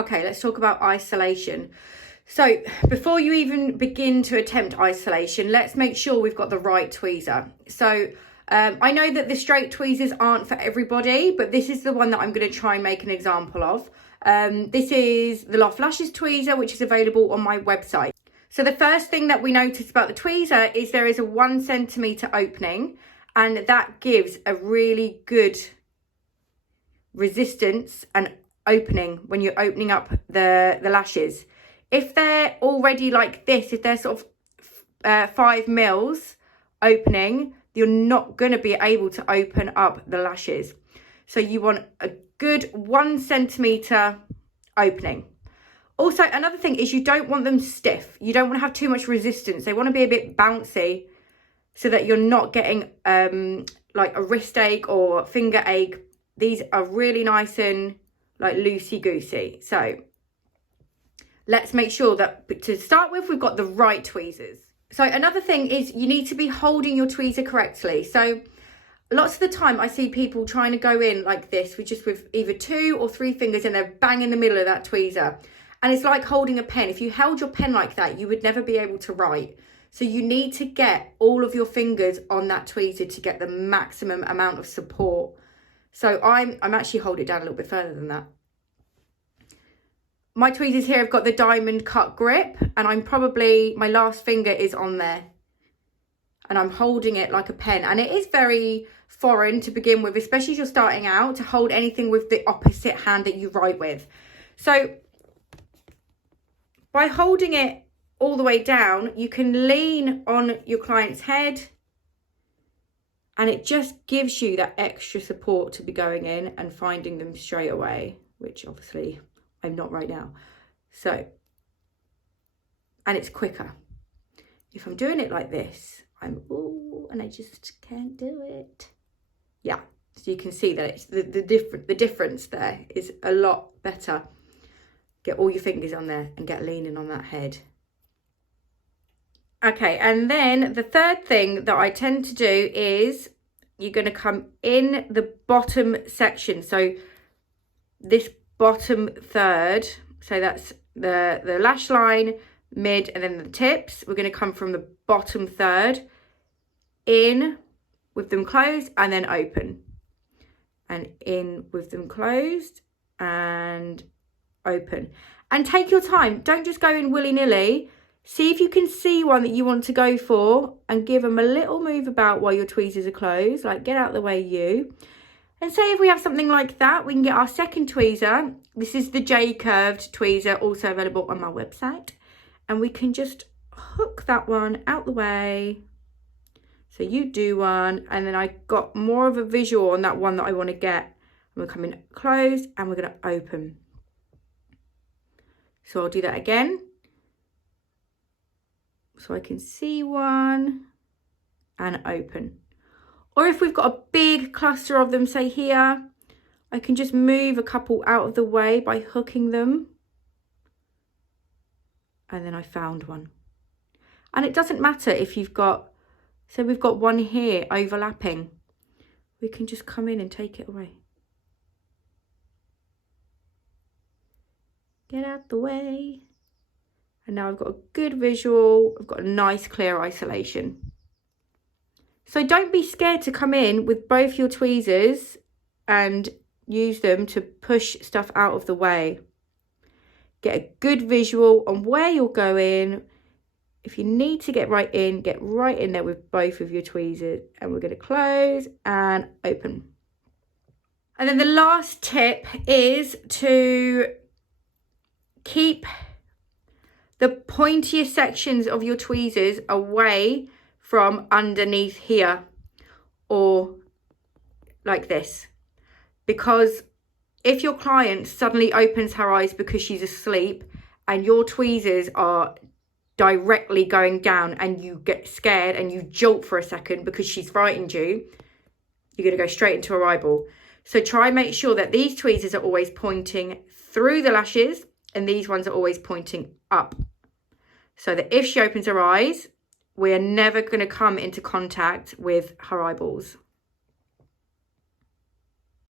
Okay, let's talk about isolation. So before you even begin to attempt isolation, let's make sure we've got the right tweezer. So I know that the straight tweezers aren't for everybody, but this is the one that I'm going to try and make an example of. This is the Loft Lashes tweezer, which is available on my website. So the first thing that we notice about the tweezer is there is a 1 centimetre opening, and that gives a really good resistance and opening when you're opening up the lashes. If they're already like this, if they're sort of 5 mils opening, you're not going to be able to open up the lashes. So you want a good 1 centimetre opening. Also, another thing is you don't want them stiff. You don't want to have too much resistance. They want to be a bit bouncy so that you're not getting like a wrist ache or finger ache. These are really nice and like loosey-goosey. So let's make sure that to start with, we've got the right tweezers. So another thing is you need to be holding your tweezer correctly. So lots of the time I see people trying to go in like this with either 2 or 3 fingers, and they're bang in the middle of that tweezer. And it's like holding a pen. If you held your pen like that, you would never be able to write. So you need to get all of your fingers on that tweezer to get the maximum amount of support. So I'm actually holding it down a little bit further than that. My tweezers here have got the diamond cut grip, and my last finger is on there. And I'm holding it like a pen. And it is very foreign to begin with, especially if you're starting out, to hold anything with the opposite hand that you write with. So by holding it all the way down, you can lean on your client's head, and it just gives you that extra support to be going in and finding them straight away, which obviously I'm not right now. So, and it's quicker. If I'm doing it like this, and I just can't do it. Yeah, so you can see that it's the difference there is a lot better. Get all your fingers on there and get leaning on that head. Okay, and then the third thing that I tend to do is you're going to come in the bottom section. So this bottom third, so that's the lash line, mid, and then the tips. We're going to come from the bottom third in with them closed and then open. And in with them closed and open. And take your time. Don't just go in willy-nilly. See if you can see one that you want to go for and give them a little move about while your tweezers are closed. Like, get out of the way, you. And say if we have something like that, we can get our second tweezer. This is the J-curved tweezer, also available on my website. And we can just hook that one out the way. So you do one, and then I got more of a visual on that one that I want to get. We're coming closed and we're going to open. So I'll do that again. So I can see one and open. Or if we've got a big cluster of them, say here, I can just move a couple out of the way by hooking them. And then I found one. And it doesn't matter if you've got, so we've got one here overlapping. We can just come in and take it away. Get out the way. And now I've got a good visual. I've got a nice clear isolation. So don't be scared to come in with both your tweezers and use them to push stuff out of the way. Get a good visual on where you're going. If you need to get right in there with both of your tweezers. And we're going to close and open. And then the last tip is to keep the pointier sections of your tweezers away from underneath here or like this. Because if your client suddenly opens her eyes because she's asleep and your tweezers are directly going down and you get scared and you jolt for a second because she's frightened you, you're going to go straight into her eyeball. So try and make sure that these tweezers are always pointing through the lashes and these ones are always pointing up. So that if she opens her eyes, we are never going to come into contact with her eyeballs.